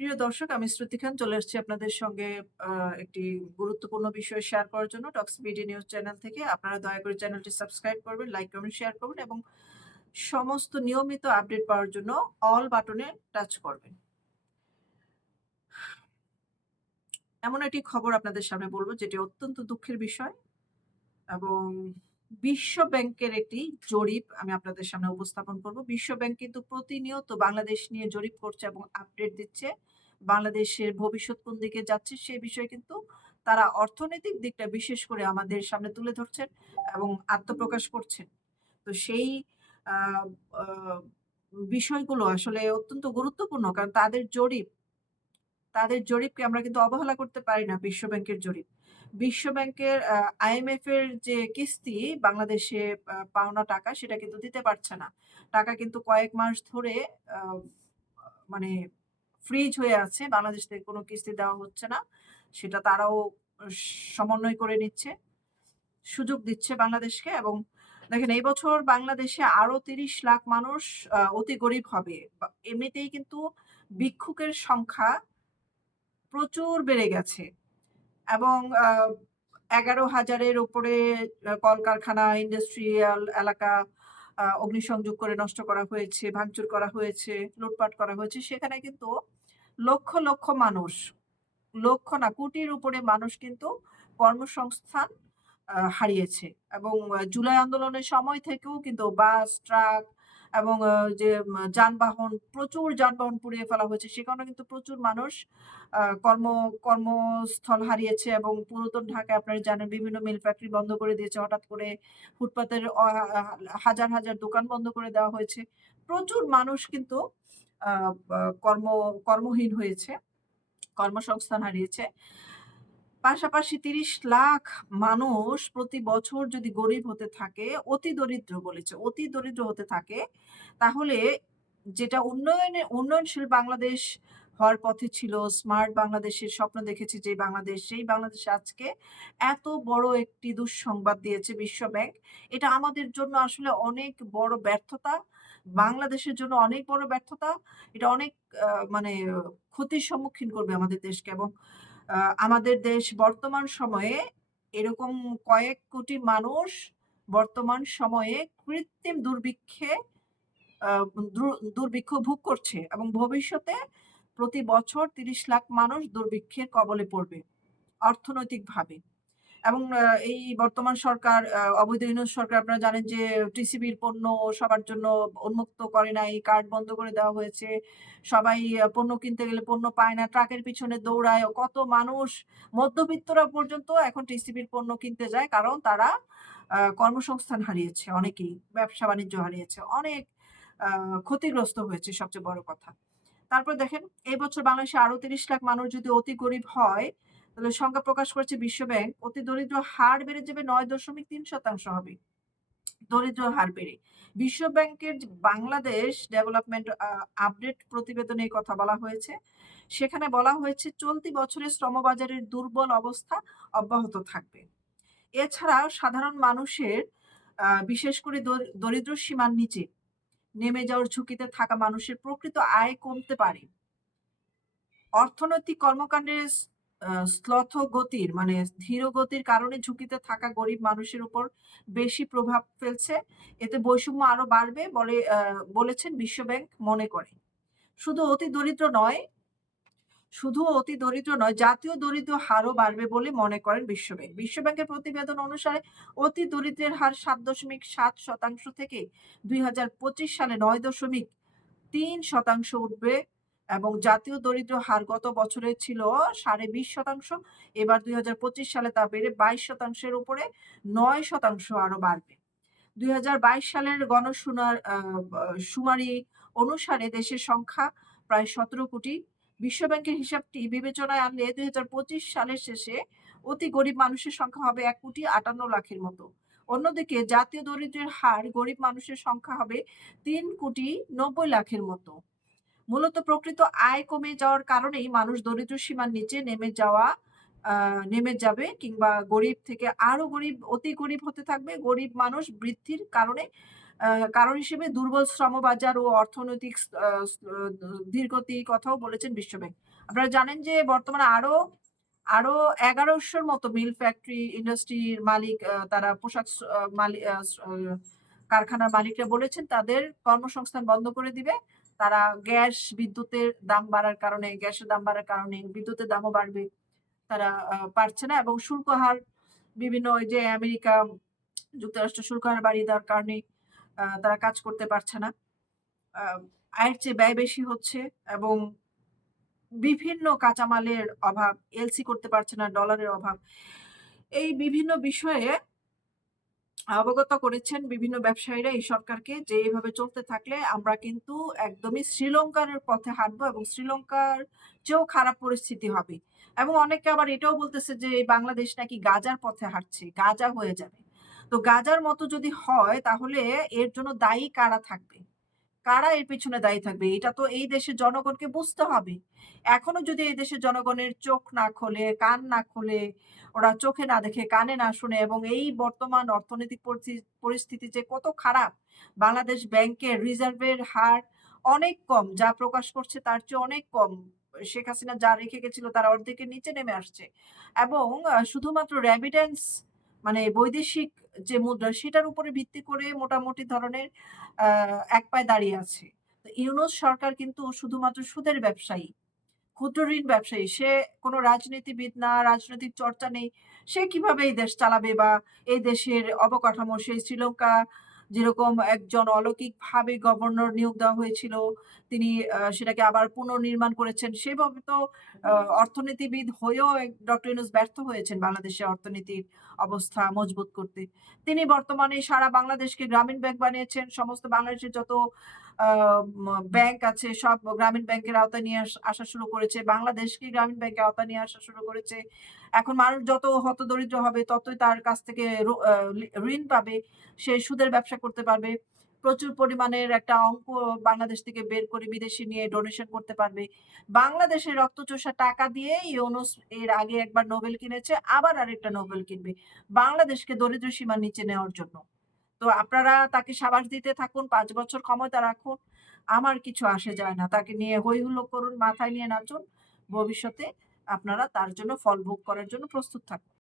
প্রিয় দর্শক, আমি শ্রুতি খান চলে আসছি আপনাদের সঙ্গে একটি গুরুত্বপূর্ণ বিষয় শেয়ার করার জন্য টক্স বিডি নিউজ চ্যানেল থেকে। আপনারা দয়া করে চ্যানেলটি সাবস্ক্রাইব করবেন, লাইক, কমেন্ট, শেয়ার করবেন এবং সমস্ত নিয়মিত আপডেট পাওয়ার জন্য অল বাটনে টাচ করবেন। এমন একটি খবর আপনাদের সামনে বলব যেটি অত্যন্ত দুঃখের বিষয় এবং বিশ্ব ব্যাংকের একটি জরিপ আমি আপনাদের সামনে উপস্থাপন করব। বিশ্ব ব্যাংক কিন্তু প্রতিনিয়ত বাংলাদেশ নিয়ে জরিপ করছে এবং আপডেট দিচ্ছে। বাংলাদেশের ভবিষ্যৎ কোন দিকে যাচ্ছে সে বিষয়ে কিন্তু তারা অর্থনৈতিক দিকটা বিশেষ করে আমাদের সামনে তুলে ধরছেন এবং আত্মপ্রকাশ করছেন। তো সেই বিষয়গুলো আসলে অত্যন্ত গুরুত্বপূর্ণ। কারণ তাদের জরিপ, তাদের জরিপকে আমরা কিন্তু অবহেলা করতে পারি না বিশ্ব ব্যাংকের জরিপ। বিশ্ব ব্যাংকের, আ আইএমএফ এর যে কিস্তি, বাংলাদেশে পাওনা টাকা, সেটা কিন্তু দিতে পারছে না। টাকা কিন্তু কয়েক মাস ধরে মানে ফ্রিজ হয়ে আছে। বাংলাদেশ থেকে কোনো কিস্তি দেওয়া হচ্ছে না। সেটা তারাও সমন্বয় করে নিচ্ছে। সুযোগ দিচ্ছে বাংলাদেশকে এবং দেখেন, এই বছর বাংলাদেশে আরও ৩০ লাখ মানুষ অতি গরিব হবে। এমনিতেই কিন্তু ভিক্ষুকের সংখ্যা প্রচুর বেড়ে গেছে এবং ১১,০০০ এর উপরে কলকারখানা, ইন্ডাস্ট্রিয়াল এলাকা অগ্নিসংযোগ করে নষ্ট করা হয়েছে, ভাঙচুর করা হয়েছে, লুটপাট করা হয়েছে। সেখানে কিন্তু লক্ষ, লক্ষ মানুষ, লক্ষ না কোটির উপরে মানুষ কিন্তু কর্মসংস্থান হারিয়েছে এবং জুলাই আন্দোলনের সময় থেকেও কিন্তু বাস, ট্রাক এবং যে যানবাহন প্রচুর যানবাহন পুড়িয়ে ফেলা হয়েছে। সে কারণে কিন্তু প্রচুর মানুষ কর্ম কর্মস্থল হারিয়েছে এবং পুরাতন ঢাকায় আপনারা জানেন বিভিন্ন মিল ফ্যাক্টরি বন্ধ করে দিয়েছে হঠাৎ করে। ফুটপাতের হাজার, হাজার দোকান বন্ধ করে দেওয়া হয়েছে। প্রচুর মানুষ কিন্তু কর্ম কর্মহীন হয়েছে। কর্মসংস্থান হারিয়েছে। পাশাপাশি ৩০ লাখ মানুষ প্রতি বছর যদি গরিব হতে থাকে, অতি দরিদ্র বলেছে, অতি দরিদ্র হতে থাকে, তাহলে যেটা উন্নয়নে উন্নয়নশীল বাংলাদেশ হওয়ার পথে ছিল, স্মার্ট বাংলাদেশের স্বপ্ন দেখেছে যে বাংলাদেশ, সেই বাংলাদেশ আজকে এত বড় একটি দুঃসংবাদ দিয়েছে বিশ্ব ব্যাংক। এটা আমাদের জন্য আসলে অনেক বড় ব্যর্থতা। বাংলাদেশের জন্য অনেক বড় ব্যর্থতা। এটা অনেক মানে ক্ষতির সম্মুখীন করবে আমাদের দেশকে এবং আমাদের দেশ বর্তমান সময়ে এরকম কয়েক কোটি মানুষ বর্তমান সময়ে কৃত্রিম দুর্ভিক্ষে দুর্ভিক্ষ ভোগ করছে এবং ভবিষ্যতে প্রতি বছর ৩০ লাখ মানুষ দুর্ভিক্ষের কবলে পড়বে অর্থনৈতিকভাবে। এবং এই বর্তমান সরকার অবৈধ সরকার আপনারা জানেন যে টিসিবির পণ্য সবার জন্য উন্মুক্ত করে নাই, কার্ড বন্ধ করে দেওয়া হয়েছে। সবাই পণ্য কিনতে গেলে পণ্য পায় না। ট্রাকের পিছনে দৌড়ায়। কত মানুষ মধ্যবিত্তরা পর্যন্ত এখন টিসিবির পণ্য কিনতে যায়। কারণ তারা কর্মসংস্থান হারিয়েছে অনেকেই। ব্যবসা-বাণিজ্য হারিয়েছে। অনেক ক্ষতিগ্রস্ত হয়েছে সবচেয়ে বড় কথা। তারপর দেখেন এই বছর বাংলাদেশে আরও ৩০ লাখ মানুষ যদি অতি গরিব হয়, তাহলে সংখ্যা প্রকাশ করেছে বিশ্ব ব্যাংক। অতি দরিদ্র হার বেড়ে যাবে ৯.৩% হবে। দরিদ্র হার বেড়ে। বিশ্ব ব্যাংকের বাংলাদেশ ডেভেলপমেন্ট আপডেট প্রতিবেদনে কথা বলা হয়েছে। সেখানে বলা হয়েছে, চলতি বছরে শ্রমবাজারের দুর্বল অবস্থা অব্যাহত থাকবে। এছাড়া সাধারণ মানুষের বিশেষ করে দরি, দরিদ্র সীমার নিচে নেমে যাওয়ার ঝুঁকিতে থাকা মানুষের প্রকৃত আয় কমতে পারে। অর্থনৈতিক কর্মকাণ্ডের শ্লথ গতির মানে ধীর গতির কারণে ঝুঁকিতে থাকা গরিব মানুষের উপর বেশি প্রভাব ফেলছে। এতে বৈষম্য আরও বাড়বে বলে বলেছেন বিশ্ব ব্যাংক মনে করে। শুধু অতি দরিদ্র নয় শুধু অতি দরিদ্র নয়, জাতীয় দরিদ্র হারও বাড়বে বলে মনে করেন বিশ্ব ব্যাংক। বিশ্ব প্রতিবেদন অনুসারে অতি দরিদ্রের হার ৭.৭% থেকে ২০২৫ সালে ৯.৩% উঠবে এবং জাতীয় দরিদ্র হার গত বছরে ছিল ২.৫% এবার ২০২৫ সালে তা বেড়ে বাইশ শতাংশের উপরে নয় শতাংশ আরও বাড়বে। ২০২২ সালের গণশুনার শুমারি অনুসারে দেশের সংখ্যা প্রায় ১৭ কোটি। বিশ্ব ব্যাংকের হিসাবটি বিবেচনায় আনলে ২০২৫ সালের শেষে অতি গরিব মানুষের সংখ্যা হবে ১,৫৮ লাখের মতো। অন্যদিকে জাতীয় দরিদ্রের হার গরিব মানুষের সংখ্যা হবে ৩,৯০ লাখের মতো। মূলত প্রকৃত আয় কমে যাওয়ার কারণেই মানুষ দরিদ্র সীমার নিচে নেমে যাওয়া নেমে যাবে কিংবা গরিব থেকে আরও গরিব অতি গরিব হতে থাকবে। গরিব মানুষ বৃদ্ধির কারণে কারণ হিসেবে দুর্বল শ্রম বাজার ও অর্থনৈতিক ধীরগতির কথাও বলেছেন বিশ্বব্যাংক। আপনারা জানেন যে বর্তমানে আরও, আরও এগারোশোর মতো মিল ফ্যাক্টরি ইন্ডাস্ট্রির মালিক তারা পোশাক স আ মালি আ স কারখানার মালিকরা বলেছেন তাদের কর্মসংস্থান বন্ধ করে দিবে। তারা গ্যাস, বিদ্যুতের দাম বাড়ার কারণে, গ্যাসের দাম বাড়ার কারণে বিদ্যুতের দামও বাড়বে। তারা পারছে না এবং শুল্ক হার বিভিন্ন ওই যে আমেরিকা, যুক্তরাষ্ট্র শুল্ক হার বাড়িয়ে দেওয়ার কারণে তারা কাজ করতে পারছে না। আয়ের চেয়ে ব্যয় বেশি হচ্ছে এবং বিভিন্ন কাঁচামালের অভাব, এলসি করতে পারছে না, ডলারের অভাব। এই বিভিন্ন বিষয়ে অবগত করেছেন বিভিন্ন ব্যবসায়ীরা এই সরকারকে যে এইভাবে চলতে থাকলে আমরা কিন্তু একদমই শ্রীলঙ্কার পথে হাঁটবো এবং শ্রীলঙ্কার চেয়েও খারাপ পরিস্থিতি হবে। এবং অনেকে আবার এটাও বলতেছে যে বাংলাদেশ নাকি গাজার পথে হাঁটছে, গাজা হয়ে যাবে। তো গাজার মতো যদি হয় তাহলে এর জন্য দায়ী কারা থাকবে? কারা এর পেছনে দায়ী থাকবে? এটা তো এই দেশের জনগণকে বুঝতে হবে। এখনও যদি এই দেশের জনগণের চোখ না খোলে, কান না খোলে, ওরা চোখে না দেখে, কানে না শুনে এবং এই বর্তমান অর্থনৈতিক পরিস্থি পরিস্থিতি যে কত খারাপ, বাংলাদেশ ব্যাংকের রিজার্ভের হার অনেক কম। যা প্রকাশ করছে তার চেয়ে অনেক কম। শেখ হাসিনা যা রেখে গেছিল তার অর্ধেকের নিচে নেমে আসছে। এবং শুধুমাত্র রেমিটেন্স মানে বৈদেশিক যে মুদ্রা সেটার উপরে ভিত্তি করে মোটামুটি ধরনের এক পায়ে দাঁড়িয়ে আছে। ইউনুস সরকার কিন্তু শুধুমাত্র সুদের ব্যবসায়ী, ক্ষুদ্র ঋণ ব্যবসায়ী। সে কোনো রাজনীতিবিদ না, রাজনৈতিক চর্চা নেই। সে কীভাবে এই দেশ চালাবে বা এই দেশের অবকাঠামো সেই শ্রীলঙ্কা যেরকম একজন অলৌকিকভাবে গভর্নর নিয়োগ দেওয়া হয়েছিল, তিনি সেটাকে আবার পুনর্নির্মাণ করেছেন। সেভাবে তো অর্থনীতিবিদ হয়েও ডক্টর ইউনূস ব্যর্থ হয়েছেন বাংলাদেশের অর্থনীতির অবস্থা মজবুত করতে। তিনি বর্তমানে সারা বাংলাদেশকে গ্রামীণ ব্যাংক বানিয়েছেন। সমস্ত বাংলাদেশের যত ব্যাংক আছে সব গ্রামীণ ব্যাংকের আওতায় নিয়ে আসা শুরু করেছে। বাংলাদেশকে গ্রামীণ ব্যাংকের আওতায় নিয়ে আসা শুরু করেছে। এখন মানুষ যত হতদরিদ্র হবে ততই তার কাছ থেকে ঋণ পাবে। সে সুদের ব্যবসা করতে পারবে। প্রচুর পরিমাণের একটা অঙ্ক বাংলাদেশ থেকে বের করে বিদেশে নিয়ে ডোনেশন করতে পারবে। বাংলাদেশের রক্তচোষা টাকা দিয়ে ইউনূস এর আগে একবার নোবেল কিনেছে, আবার আরেকটা নোবেল কিনবে। বাংলাদেশকে দরিদ্র সীমার নিচে নেওয়ার জন্য। তো আপনারা তাকে সাবাস দিতে থাকুন, পাঁচ বছর ক্ষমতা রাখুন। আমার কিছু আসে যায় না। তাকে নিয়ে হৈ হুল্লোড় করুন, মাথায় নিয়ে নাচুন। ভবিষ্যতে আপনারা তার জন্য ফল ভোগ করার জন্য প্রস্তুত থাকুন।